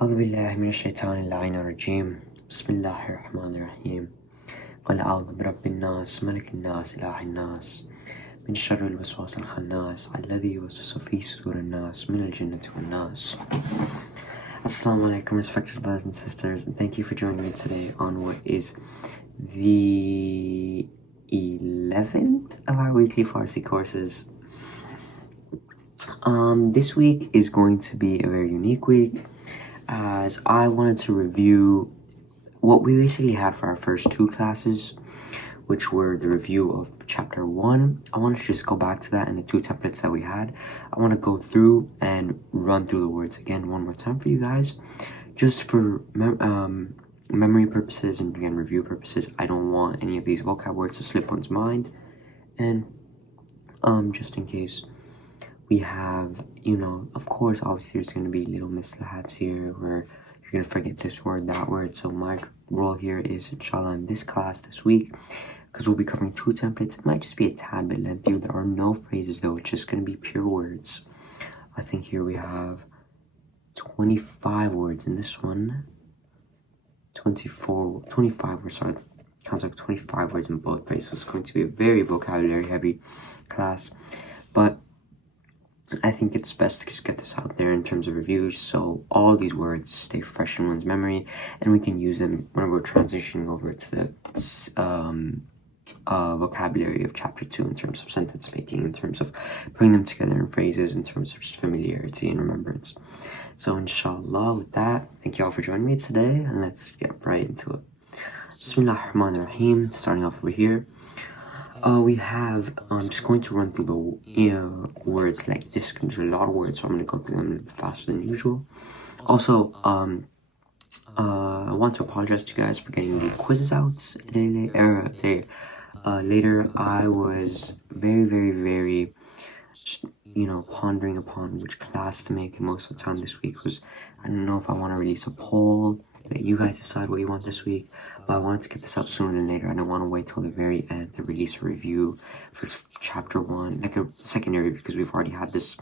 أعوذ بالله من الشيطان اللعين الرجيم بسم الله الرحمن الرحيم قل أعوذ برب الناس ملك الناس إله الناس من شر الوسواس الخناس الذي يوسوس في صدور الناس من الجنة والناس. Assalamu alaikum, respected brothers and sisters, and thank you for joining me today on what is the 11th of our weekly Farsi courses. This week is going to be a very unique week, as I wanted to review what we basically had for our first two classes, which were the review of chapter 1. I want to just go back to that and the two templates that we had. I want to go through and run through the words again one more time for you guys, just for memory purposes and again review purposes. I don't want any of these vocab words to slip one's mind, and just in case we have, of course, obviously there's going to be little mishaps here where you're going to forget this word, that word. So my role here is, inshallah, in this class this week, because we'll be covering two templates, it might just be a tad bit lengthier. There are no phrases though, it's just going to be pure words. I think here we have 25 words in this one. 25 words, sorry, counts like 25 words in both phrases. So it's going to be a very vocabulary heavy class, but I think it's best to just get this out there in terms of reviews, so all these words stay fresh in one's memory and we can use them when we're transitioning over to the vocabulary of chapter 2 in terms of sentence making, in terms of putting them together in phrases, in terms of just familiarity and remembrance. So inshallah, with that, thank you all for joining me today, and let's get right into it. Bismillah ar-Rahman ar-Rahim. Starting off over here, we have, I'm just going to run through the words like this, because there's a lot of words, so I'm going to go through them a little bit faster than usual. Also, I want to apologize to you guys for getting the quizzes out later. I was very, pondering upon which class to make, and most of the time this week was, I don't know if I want to release a poll, let you guys decide what you want this week, but I wanted to get this out sooner than later. I don't want to wait till the very end to release a review for chapter 1, like a secondary, because we've already had this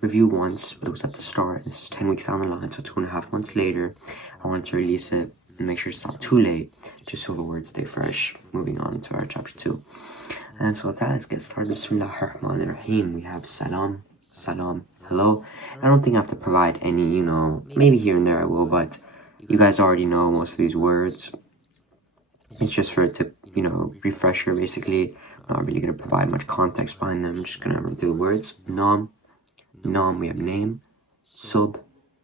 review once, but it was at the start. This is 10 weeks down the line, so 2.5 months later, I wanted to release it and make sure it's not too late, just so the words stay fresh, moving on to our chapter 2. And so with that, let's get started. Bismillah ar-Rahman ar-Rahim. We have Salaam, Salaam, hello. I don't think I have to provide any, maybe here and there I will, but you guys already know most of these words. It's just for it to, refresher, basically. I'm not really going to provide much context behind them. I'm just going to run through the words. Nam, Nam, we have name. Sub,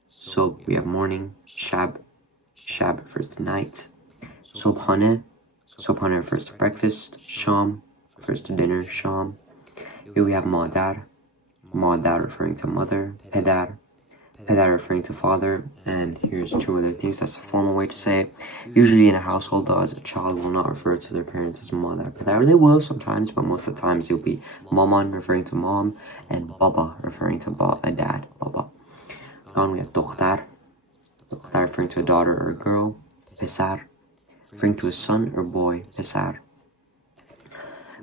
Sub, we have morning. Shab, Shab refers to night. Sobhane, Sobhane refers to breakfast. Sham refers to dinner. Sham. Here we have Madar, Madar referring to mother. Pedar, Pedar referring to father. And here's two other things. That's a formal way to say it. Usually in a household, though, as a child will not refer to their parents as Madar, Pedar. They will sometimes, but most of the times it'll be Maman referring to mom, and Baba referring to dad, Baba. Then we have Dokhtar, Dokhtar referring to a daughter or a girl. Pesar referring to a son or boy. Pesar.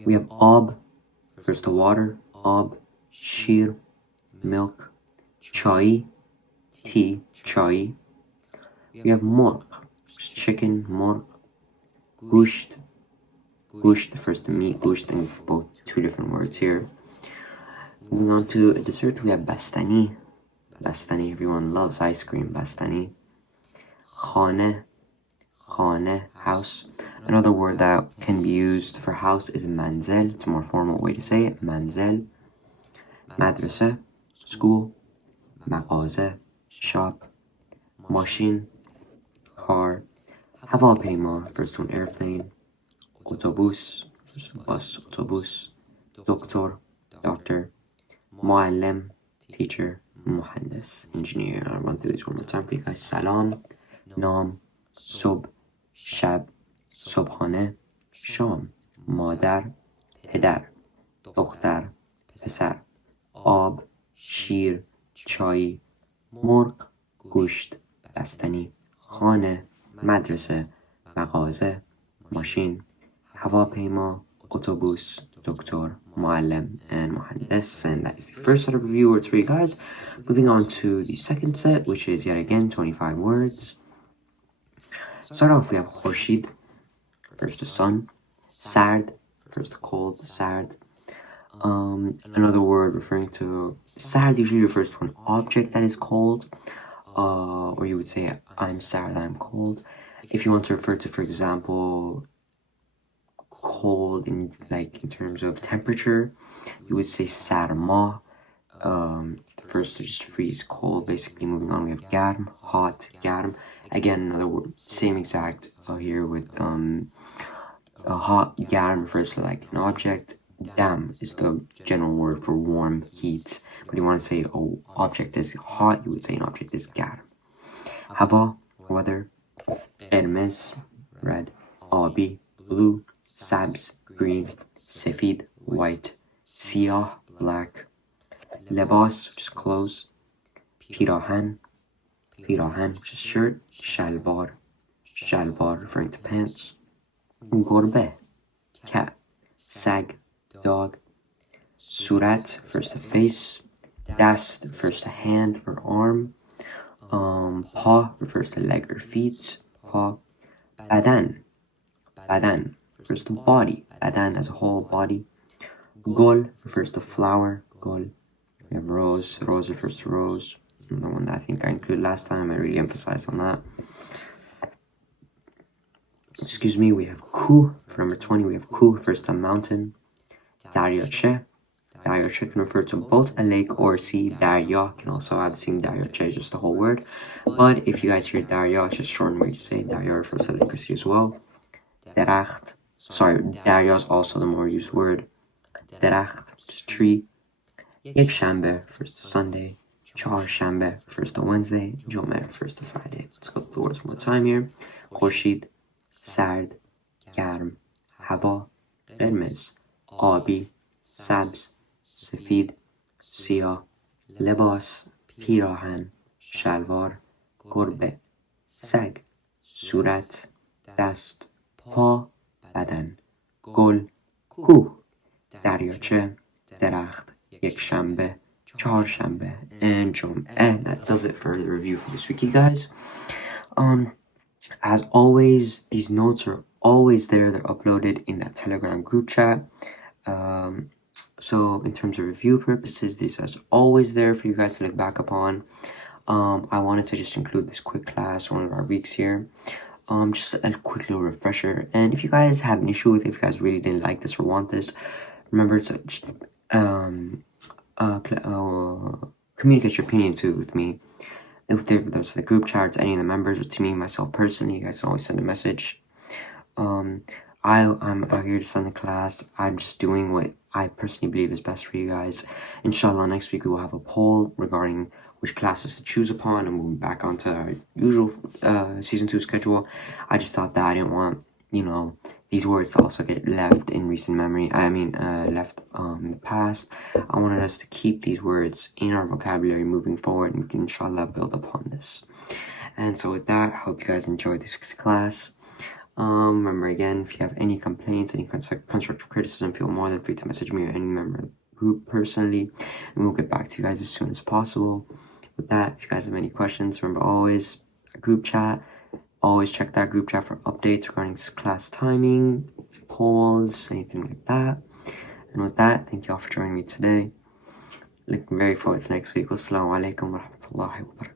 We have Ab, refers to water. Ab, Shir, milk. Chai, tea, chai. We have Morg, chicken, Morg. Gusht, Gusht refers to meat, Gusht, and both two different words here. Moving on to a dessert, we have Bastani. Bastani, everyone loves ice cream. Bastani. Khane, Khane, house. Another word that can be used for house is manzel. It's a more formal way to say it. Manzel. Madrasa, school. Maqaze, shop. Machine, car. Havalpema refers to an airplane. Autobus, bus, autobus. Doctor, doctor. Muallim, teacher. Muhandis, engineer. I'll run through this one more time for you guys. Salam, Nam, Sub, Shab, Sobhane, Sham, Madar, Pedar, Dokhtar, Pesar, Ab, Shir, Chai, Morg, Gusht, Bastani, Khane, Madrasa, Maqaze, Machine, Havaپیما, Autobus, Doctor, معلم, and مهندس, and that is the first set of review words for you guys. Moving on to the second set, which is yet again 25 words. Start off, we have خورشید, first the sun, سرد, first the cold, سرد. Another word referring to سرد usually refers to an object that is cold, or you would say I'm sad, I'm cold. If you want to refer to, for example, cold in terms of temperature, you would say سرما. First to just freeze, cold. Basically, moving on, we have گرم, hot, گرم. Again, another word, same exact here with hot. گرم refers to like an object. Dam is the general word for warm, heat. But you want to say object is hot, you would say an object is گرم. هوا, weather. قرمز, red. آبی, blue. سبز, green. سفید, white. سیاه, black. لباس, which is clothes. پیراهن, which is shirt. شلوار, referring to pants. گربه, cat. سگ, dog. صورت refers to face. دست refers to hand or arm. پا refers to leg or feet. پا. بدن refers to body. بدن as a whole, body. گل refers to flower. گل. We have rose refers to rose. The one that I think I included last time, I really emphasized on that. Excuse me, we have ku. For number 20, we have ku refers to mountain. دریاچه can refer to both a lake or a sea. دریا can also add sing دریاچه, just the whole word. But if you guys hear دریا, it's just shortened way to say دریا refers to lake or sea as well. درخت. دریا is also the more used word. درخت, just tree. یک شنبه refers to Sunday. چهارشنبه refers to Wednesday. جمعه refers to Friday. Let's go through the words one more time here. خورشید, سرد, گرم. هوا, قرمز. آبی, سبز. سفید, سیاه. لباس, پیراهن. شلوار. گربه. سگ. صورت. دست. پا. بدن. گل. کوه. دریاچه. درخت. یک شنبه. چهارشنبه, and جمعه. And that does it for the review for this week, you guys. As always, these notes are always there. They're uploaded in that Telegram group chat. So in terms of review purposes, this is always there for you guys to look back upon. I wanted to just include this quick class, one of our weeks here. Just a quick little refresher. And if you guys have an issue with it, if you guys really didn't like this or want this, remember to just, communicate your opinion with me. If there's the group chat, any of the members, or to me, myself personally, you guys can always send a message. I'm out here to send the class. I'm just doing what I personally believe is best for you guys. Inshallah, next week we will have a poll regarding which classes to choose upon, and we'll be back onto our usual season 2 schedule. I just thought that I didn't want, these words to also get left in recent memory. Left in the past. I wanted us to keep these words in our vocabulary moving forward, and we can inshallah build upon this. And so with that, I hope you guys enjoyed this week's class. Remember again, if you have any complaints, any constructive criticism, feel more than free to message me or any member of the group personally, and we'll get back to you guys as soon as possible. With that, if you guys have any questions, remember always a group chat. Always check that group chat for updates regarding class timing, polls, anything like that. And with that, thank you all for joining me today. Looking very forward to next week. Wassalamu alaikum wa rahmatullahi wa barakatuh.